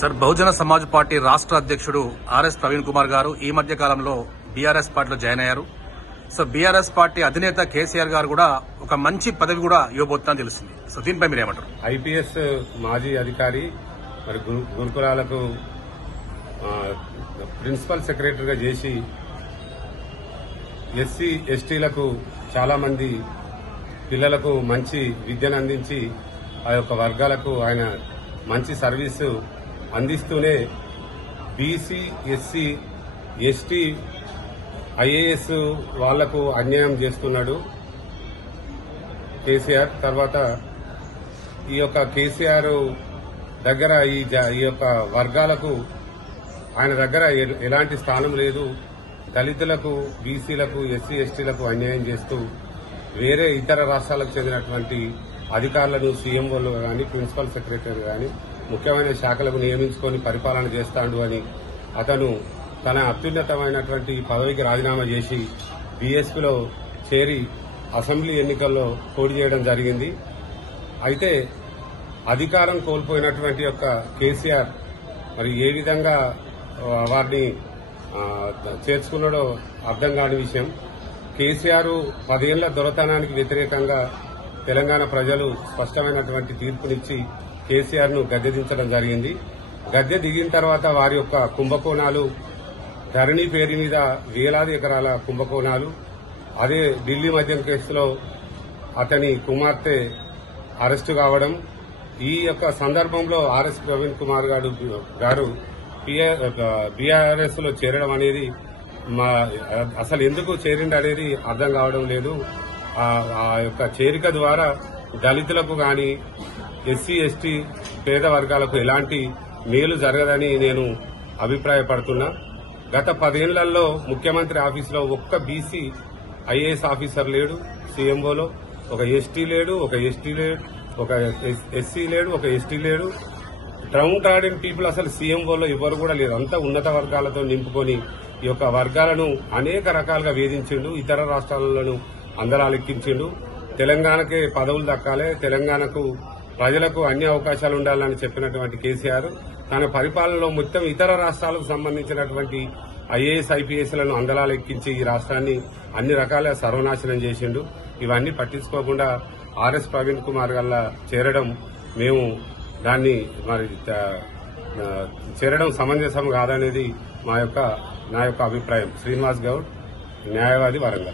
Sir, Bahujan Samaj party రాష్ట్ర అధ్యక్షుడు RS Praveen Kumar గారు ఈ మధ్య కాలంలో బీఆర్ఎస్ పార్టీలో జాయిన్ అయ్యారు. సో బీఆర్ఎస్ పార్టీ అధినేత కేసీఆర్ గారు కూడా ఒక మంచి పదవి కూడా ఇవ్వబోతుందని తెలిసింది. సో దీనిపై మీరేమంటారు? ఐపీఎస్ మాజీ అధికారి మరి గురుకులాలకు ప్రిన్సిపల్ సెక్రటరీగా చేసి ఎస్సీ ఎస్టీలకు చాలా మంది పిల్లలకు మంచి విద్యను అందించి ఆ యొక్క వర్గాలకు ఆయన మంచి సర్వీసు అందిస్తూనే బీసీ ఎస్సీ ఎస్టీ ఐఏఎస్ వాళ్లకు అన్యాయం చేస్తున్నాడు కేసీఆర్. తర్వాత ఈ యొక్క కేసీఆర్ దగ్గర ఈ యొక్క వర్గాలకు ఆయన దగ్గర ఎలాంటి స్థానం లేదు. దళితులకు, బీసీలకు, ఎస్సీ ఎస్టీలకు అన్యాయం చేస్తూ వేరే ఇతర రాష్ట్రాలకు చెందినటువంటి అధికారులను సీఎంఓలు గాని, ప్రిన్సిపల్ సెక్రటరీ గాని ముఖ్యమైన శాఖలకు నియమించుకొని పరిపాలన చేస్తాడు అని అతను తన అత్యున్నతమైనటువంటి పదవికి రాజీనామా చేసి బీఎస్పీలో చేరి అసెంబ్లీ ఎన్నికల్లో పోటీ చేయడం జరిగింది. అయితే అధికారం కోల్పోయినటువంటి యొక్క కేసీఆర్ మరి ఏ విధంగా వారిని చేర్చుకున్నాడో అర్థం కాని విషయం. కేసీఆర్ 10 ఏళ్ల దొరతనానికి వ్యతిరేకంగా తెలంగాణ ప్రజలు స్పష్టమైనటువంటి తీర్పునిచ్చి కేసీఆర్ ను గద్దె దించడం జరిగింది. గద్దె దిగిన తర్వాత వారి యొక్క కుంభకోణాలు, ధరణి పేరు మీద వేలాది ఎకరాల కుంభకోణాలు, అదే ఢిల్లీ మద్యం కేసులో అతని కుమార్తె అరెస్టు కావడం, ఈ యొక్క సందర్భంలో ఆర్ఎస్ ప్రవీణ్ కుమార్ గారు బీఆర్ఎస్ లో చేరడం అనేది అసలు ఎందుకు చేరిండు అనేది అర్థం కావడం లేదు. ఆ యొక్క చేరిక ద్వారా దళితులకు గాని, ఎస్సీ ఎస్టీ పేద వర్గాలకు ఎలాంటి మేలు జరగదని నేను అభిప్రాయపడుతున్నా. గత 10 ఏళ్లలో ముఖ్యమంత్రి ఆఫీసులో ఒక్క బీసీ ఐఏఎస్ ఆఫీసర్ లేడు, సీఎంఓలో ఒక ఎస్టీ లేడు, ఒక ఎస్టీ లేడు, ఒక ఎస్సీ లేడు, ఒక ఎస్టీ లేడు. డౌన్ టార్డెన్ పీపుల్ అసలు సీఎంఓలో ఎవరు కూడా లేరు. అంతా ఉన్నత వర్గాలతో నింపుకొని ఈ యొక్క వర్గాలను అనేక రకాలుగా వేధించిండు. ఇతర రాష్ట్రాలను అందరాలెక్కించిండు. తెలంగాణకే పదవులు దక్కాలి, తెలంగాణకు ప్రజలకు అన్ని అవకాశాలు ఉండాలని చెప్పినటువంటి కేసీఆర్ తన పరిపాలనలో మొత్తం ఇతర రాష్ట్రాలకు సంబంధించినటువంటి ఐఏఎస్ ఐపీఎస్లను అందలాలెక్కించి ఈ రాష్ట్రాన్ని అన్ని రకాల సర్వనాశనం చేసిండు. ఇవన్నీ పట్టించుకోకుండా ఆర్ఎస్ ప్రవీణ్ కుమార్ గల్లా చేరడం, మేము దాన్ని మరి చేరడం సమంజసం కాదనేది నా యొక్క అభిప్రాయం. శ్రీనివాస్ గౌడ్, న్యాయవాది, వరంగల్.